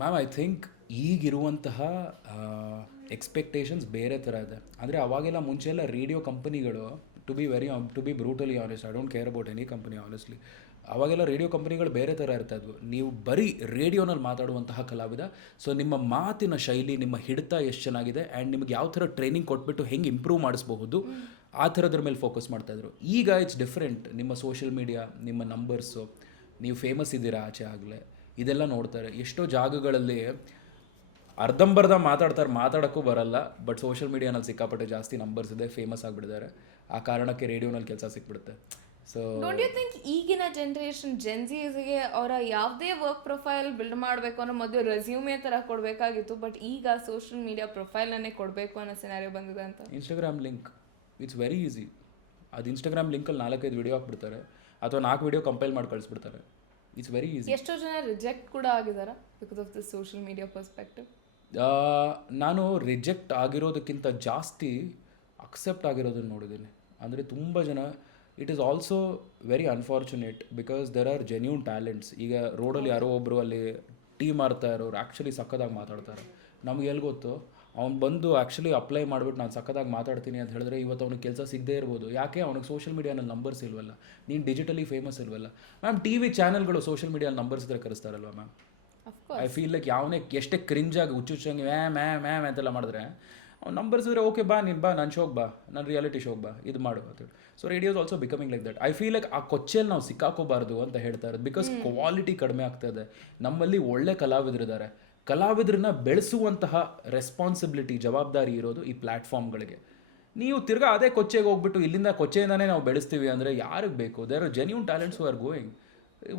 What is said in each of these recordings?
Ma'am I think ಈಗಿರುವಂತಹ expectations ಬೇರೆ ಥರ ಇದೆ. ಅಂದರೆ ಅವಾಗೆಲ್ಲ ಮುಂಚೆ ಎಲ್ಲ ರೇಡಿಯೋ ಕಂಪನಿಗಳು, to be brutally honest, I don't care about any company honestly. ಅವಾಗೆಲ್ಲ ರೇಡಿಯೋ ಕಂಪನಿಗಳು ಬೇರೆ ಥರ ಇರ್ತಾಯಿದ್ವು. ನೀವು ಬರೀ ರೇಡಿಯೋನಲ್ಲಿ ಮಾತಾಡುವಂತಹ ಕಲಾವಿದ, ಸೊ ನಿಮ್ಮ ಮಾತಿನ ಶೈಲಿ, ನಿಮ್ಮ ಹಿಡಿತ ಎಷ್ಟು ಚೆನ್ನಾಗಿದೆ ಆ್ಯಂಡ್ ನಿಮ್ಗೆ ಯಾವ ಥರ ಟ್ರೈನಿಂಗ್ ಕೊಟ್ಬಿಟ್ಟು ಹೆಂಗೆ ಇಂಪ್ರೂವ್ ಮಾಡಿಸ್ಬಹುದು ಆ ಥರದ್ರ ಮೇಲೆ ಫೋಕಸ್ ಮಾಡ್ತಾಯಿದ್ರು. ಈಗ ಇಟ್ಸ್ ಡಿಫ್ರೆಂಟ್. ನಿಮ್ಮ ಸೋಷಿಯಲ್ ಮೀಡಿಯಾ, ನಿಮ್ಮ ನಂಬರ್ಸು, ನೀವು ಫೇಮಸ್ ಇದ್ದೀರಾ ಆಚೆ ಆಗಲೇ, ಇದೆಲ್ಲ ನೋಡ್ತಾರೆ. ಎಷ್ಟೋ ಜಾಗಗಳಲ್ಲಿ ಅರ್ಧಂಬರ್ಧ ಮಾತಾಡೋಕ್ಕೂ ಬರಲ್ಲ, ಬಟ್ ಸೋಷಿಯಲ್ ಮೀಡಿಯಾನಲ್ಲಿ ಸಿಕ್ಕಾಪಟ್ಟೆ ಜಾಸ್ತಿ ನಂಬರ್ಸ್ ಇದೆ, ಫೇಮಸ್ ಆಗಿಬಿಟ್ಟಿದ್ದಾರೆ. ಆ ಕಾರಣಕ್ಕೆ ರೇಡಿಯೋನಲ್ಲಿ ಕೆಲಸ ಸಿಕ್ಬಿಡುತ್ತೆ. ಸೊ ಡೋಂಟ್ ಯು ಥಿಂಕ್ ಈಗಿನ ಜನ್ರೇಷನ್ ಜೆನ್ಸೀಸ್ಗೆ ಅವರ ಯಾವುದೇ ವರ್ಕ್ ಪ್ರೊಫೈಲ್ ಬಿಲ್ಡ್ ಮಾಡಬೇಕು ಅನ್ನೋ ಮೊದಲು ರೆಸ್ಯೂಮೇ ಥರ ಕೊಡಬೇಕಾಗಿತ್ತು, ಬಟ್ ಈಗ ಸೋಷಿಯಲ್ ಮೀಡಿಯಾ ಪ್ರೊಫೈಲನ್ನೇ ಕೊಡಬೇಕು ಅನ್ನೋ ಸಿನಾರಿಯೋ ಬಂದಿದೆ ಅಂತ. Instagram link, it's very easy. ಅದು ಇನ್ಸ್ಟಾಗ್ರಾಮ್ ಲಿಂಕಲ್ಲಿ 4-5 ವಿಡಿಯೋ ಹಾಕ್ಬಿಡ್ತಾರೆ, ಅಥವಾ 4 ವಿಡಿಯೋ ಕಂಪೈಲ್ ಮಾಡಿ ಕಳಿಸ್ಬಿಡ್ತಾರೆ. It's very easy. ಎಷ್ಟೋ ಜನ ರಿಜೆಕ್ಟ್ ಕೂಡ ಆಗಿದ್ದಾರೆ because of the social media perspective. ನಾನು ರಿಜೆಕ್ಟ್ ಆಗಿರೋದಕ್ಕಿಂತ ಜಾಸ್ತಿ ಅಕ್ಸೆಪ್ಟ್ ಆಗಿರೋದನ್ನು ನೋಡಿದ್ದೀನಿ. ಅಂದರೆ ತುಂಬ ಜನ, it is also very unfortunate because there are genuine talents. ಈಗ ರೋಡಲ್ಲಿ ಯಾರೋ ಒಬ್ಬರು ಅಲ್ಲಿ ಟೀ ಮಾರ್ತಾ ಇರೋರು ಆ್ಯಕ್ಚುಲಿ ಸಕ್ಕದಾಗಿ ಮಾತಾಡ್ತಾರೆ. ನಮ್ಗೆ ಎಲ್ಲಿ ಗೊತ್ತು, ಅವ್ನು ಬಂದು ಆ್ಯಕ್ಚುಲಿ ಅಪ್ಲೈ ಮಾಡಿಬಿಟ್ಟು ನಾನು ಸಕ್ಕದಾಗಿ ಮಾತಾಡ್ತೀನಿ ಅಂತ ಹೇಳಿದ್ರೆ ಇವತ್ತು ಅವ್ನಿಗೆ ಕೆಲಸ ಸಿಗದೇ ಇರ್ಬೋದು. ಯಾಕೆ? ಅವ್ನಿಗೆ ಸೋಷಿಯಲ್ ಮೀಡಿಯಾನಲ್ಲಿ ನಂಬರ್ಸ್ ಇಲ್ವಲ್ಲ, ನೀನು ಡಿಜಿಟಲಿ ಫೇಮಸ್ ಇಲ್ವಲ್ಲ. ಮ್ಯಾಮ್ ಟಿ ವಿ ಚಾನಲ್ಗಳು ಸೋಷಿಯಲ್ ಮೀಡಿಯಲ್ಲಿ ನಂಬರ್ಸ್ ಇದ್ರೆ ಕರೆಸ್ತಾರಲ್ವ ಮ್ಯಾಮ್. ಐ ಫೀಲ್ ಲೈಕ್ ಯಾವನೇ ಎಷ್ಟೇ ಕ್ರಿಂಜಾಗಿ ಹುಚ್ಚುಚ್ಚಂಗೆ ಮ್ಯಾಮ್ ಅಂತೆಲ್ಲ ಮಾಡಿದ್ರೆ ಅವ್ನು ನಂಬರ್ಸ್ ಇದ್ರೆ ಓಕೆ ಬಾ, ನೀನು ಬಾ, ನನ್ನ ಶೋಗೆ ಬಾ, ನನ್ನ ರಿಯಾಲಿಟಿ ಶೋಗೆ ಬಾ, ಇದು ಮಾಡು ಅಂತೇಳಿ. So radios also becoming like that. I feel like ಆ ಕೊಚ್ಚೆಯಲ್ಲಿ ನಾವು ಸಿಕ್ಕಾಕೋಬಾರ್ದು ಅಂತ ಹೇಳ್ತಾ ಇರೋದು, ಬಿಕಾಸ್ ಕ್ವಾಲಿಟಿ ಕಡಿಮೆ ಆಗ್ತಾ ಇದೆ. ನಮ್ಮಲ್ಲಿ ಒಳ್ಳೆ ಕಲಾವಿದರಿದ್ದಾರೆ. ಕಲಾವಿದರನ್ನ ಬೆಳೆಸುವಂತಹ ರೆಸ್ಪಾನ್ಸಿಬಿಲಿಟಿ, ಜವಾಬ್ದಾರಿ ಇರೋದು ಈ ಪ್ಲ್ಯಾಟ್ಫಾರ್ಮ್ಗಳಿಗೆ. ನೀವು ತಿರ್ಗಾ ಅದೇ ಕೊಚ್ಚೆಗೆ ಹೋಗ್ಬಿಟ್ಟು ಇಲ್ಲಿಂದ ಕೊಚ್ಚೆಯಿಂದನೇ ನಾವು ಬೆಳೆಸ್ತೀವಿ ಅಂದರೆ ಯಾರಿಗೆ ಬೇಕು? There are genuine talents who are going.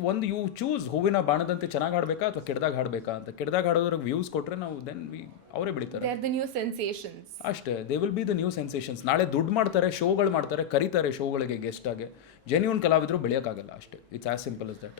ಒಂದು ಯು ಚೂಸ್, ಹೂವಿನ ಬಾಣದಂತೆ ಚೆನ್ನಾಗಿ ಹಾಡಬೇಕಾ ಅಥವಾ ಕೆಡ್ದಾಗ ಹಾಡಬೇಕಾ ಅಂತ. ಕೆಡ್ದಾಗ ಹಾಡೋದ್ರಿಗೆ ವ್ಯೂಸ್ ಕೊಟ್ಟರೆ ನಾವು ದೆನ್ ಅವರೇ ಬೆಳಿತಾರೆ ಅಷ್ಟೇ. They will be the new sensations. ನಾಳೆ ದುಡ್ಡು ಮಾಡ್ತಾರೆ, ಶೋಗಳು ಮಾಡ್ತಾರೆ, ಕರೀತಾರೆ ಶೋಗಳಿಗೆ ಗೆಸ್ಟಾಗಿ. ಜೆನ್ಯೂನ್ ಕಲಾವಿದರು ಬೆಳೆಯೋಕ್ಕಾಗಲ್ಲ ಅಷ್ಟೇ. It's as simple is that.